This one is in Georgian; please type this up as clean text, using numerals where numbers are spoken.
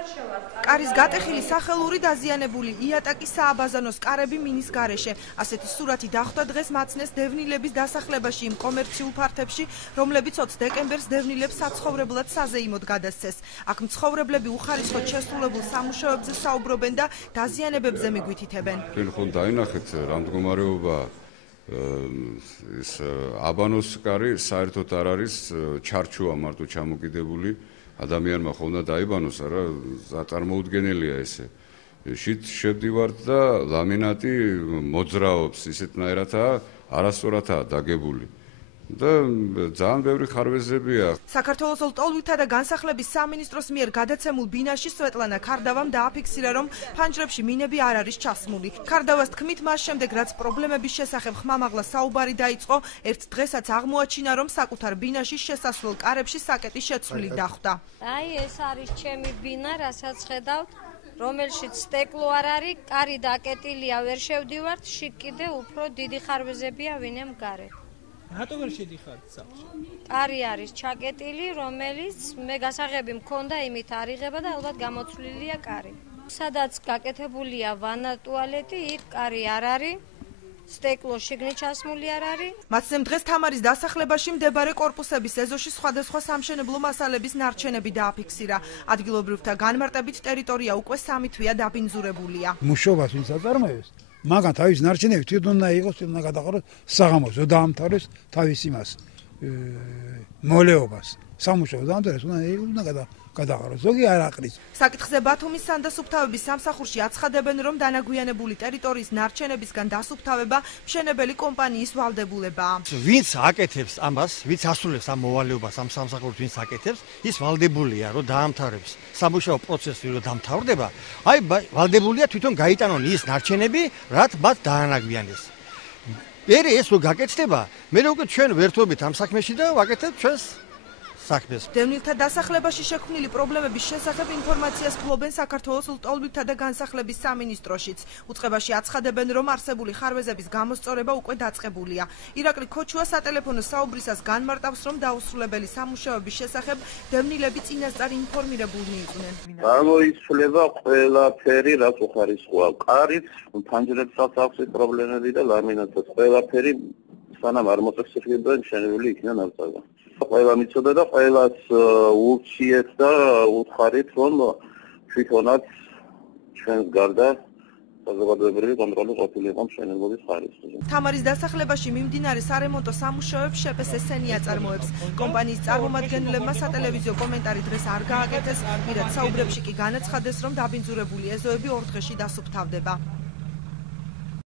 კარის გატეხილი სახელური დაზიანებული იატაკის სააბაზანოს კარები მინის გარეშე. ასეთი სურათი დახვდა დღეს მაცნეს დევნილების დასახლებაში იმ კომერციულ ფართებში, რომლებიც 20 დეკემბერს დევნილებს საცხოვრებლად საზეიმოდ გადასცეს. აქ მცხოვრებლები უხარისხოდ შესრულებულ სამუშაოებზე საუბრობენ და დაზიანებებზე მიგვითითებენ. თქვენ ხომ დაინახეთ რა მდგომარეობა ეს აბანოს კარი საერთოდ არ არის ჩარჩოა მარტო ჩამოკიდებული. ადამიანმა ხომ უნდა დაიბანოს, არა წარმოუდგენელია ესე. შით შევდივართ და ლამინატი მოძრაობს ისეთნაირადაა, არასწორადაა დაგებული. და ძალიან ბევრი ხარვეზებია. საქართველოს ლტოლვილთა და განსახლების სამინისტროს მიერ გადაცემულ ბინაში სვეტლანა ქარდავამ დააფიქსირა, რომ ფანჯრებში მინები არ არის ჩასმული. ქარდავას თქმით, მას შემდეგ რაც პრობლემების შესახებ ხმამაღლა საუბარი დაიწყო, ერთ დღესაც აღმოაჩინა, რომ საკუთარ ბინაში შესასვლელ კარებში საკეტი შეცვლილი დახვდა. აი ეს არის ჩემი ბინა, რასაც ხედავთ, რომელშიც სტეკლო არ არის, კარი დაკეტილია, ვერ შევდივართ, შიგ კიდე უფრო დიდი ხარვეზებია ვინემ გარე. რატო ვერ შედიხართ სახლში? კარი არის ჩაკეტილი, რომელიც მე გასაღები მქონდა, იმით არ იღება და ალბათ გამოცვლილია კარი. სადაც გაკეთებულია ვანა, ტუალეტი, იქ კარი არ არის. სტეკლო შიგნით ჩასმული არ არის. მაცნემ დღეს თამარის დასახლებაში მდებარე კორპუსების ეზოში სხვადასხვა სამშენებლო მასალების ნარჩენები დააფიქსირა. ადგილობრივთა განმარტებით ტერიტორია უკვე 3 თვეა დაბინძურებულია. მუშაობას ვინც აწარმოებს, მაგან თავის ნარჩენები თვითონ უნდა იყოს, თვითონ უნდა გადაყაროს საღამოს, დაამთავროს თავის იმას მოლეობას. სამუშაო დაამთავროს, უნდა გადაყაროს. ზოგი არ აყრის. საკითხზე ბათუმის სანდასუფთავების სამსახურში აცხადებენ, რომ დანაგვიანებული ტერიტორიის ნარჩენებისგან დასუფთავება მშენებელი კომპანიის ვალდებულებაა. ვინც აკეთებს ამას, ვინც ასრულებს ამ მოვალეობას ამ სამსახურს, ვინც აკეთებს, ის ვალდებულია, რომ დაამთავრებს სამუშაო პროცესი, რომ დამთავრდება. აი, ვალდებულია თვითონ გაიტანონ ის ნარჩენები, რაც მათ დაანაგვიანეს. მერე ეს რო გაკეთდება, მერე უკვე ჩვენ ვერთობით ამ საქმეში და ვაკეთებთ ჩვენს დევნილთა დასახლებაში შექმნილი პრობლემების შესახებ ინფორმაციას ფლობენ საქართველოს ლტოლვილთა და განსახლების სამინისტროშიც. უწყებაში აცხადებენ, რომ არსებული ხარვეზების გამოსწორება უკვე დაწყებულია. ირაკლი ქოჩუა სატელეფონო საუბრისას განმარტავს, რომ დაუსრულებელი სამუშაოების შესახებ დევნილები წინასწარ ინფორმირებულნი იყვნენ. გამოიცვლება ყველაფერი, რაც უხარისხოა. კარით, ფანჯრებსაც აქვს პრობლემები და ლამინატსაც. ყველაფერი სანამ არ მოწესრიგებენ, მშენებელი იქნა ნავსადგა. ყველა მიცოდა და ყველას ურჩიეთ და უთხარით, რომ თვითონაც ჩვენს გარდა საზოგადოებრივი კონტროლი ყოფილიყო მშენებლობის ხარისხზე. თამარის დასახლებაში მიმდინარე სარემონტო სამუშაოებს შეპეს ესენი აწარმოებს. კომპანიის წარმომადგენლებმა სატელევიზიო კომენტარი დღეს არ გააკეთეს, მირად საუბრებში კი განაცხადეს, რომ დაბინძურებული ეზოები 2 დღეში დასუფთავდება.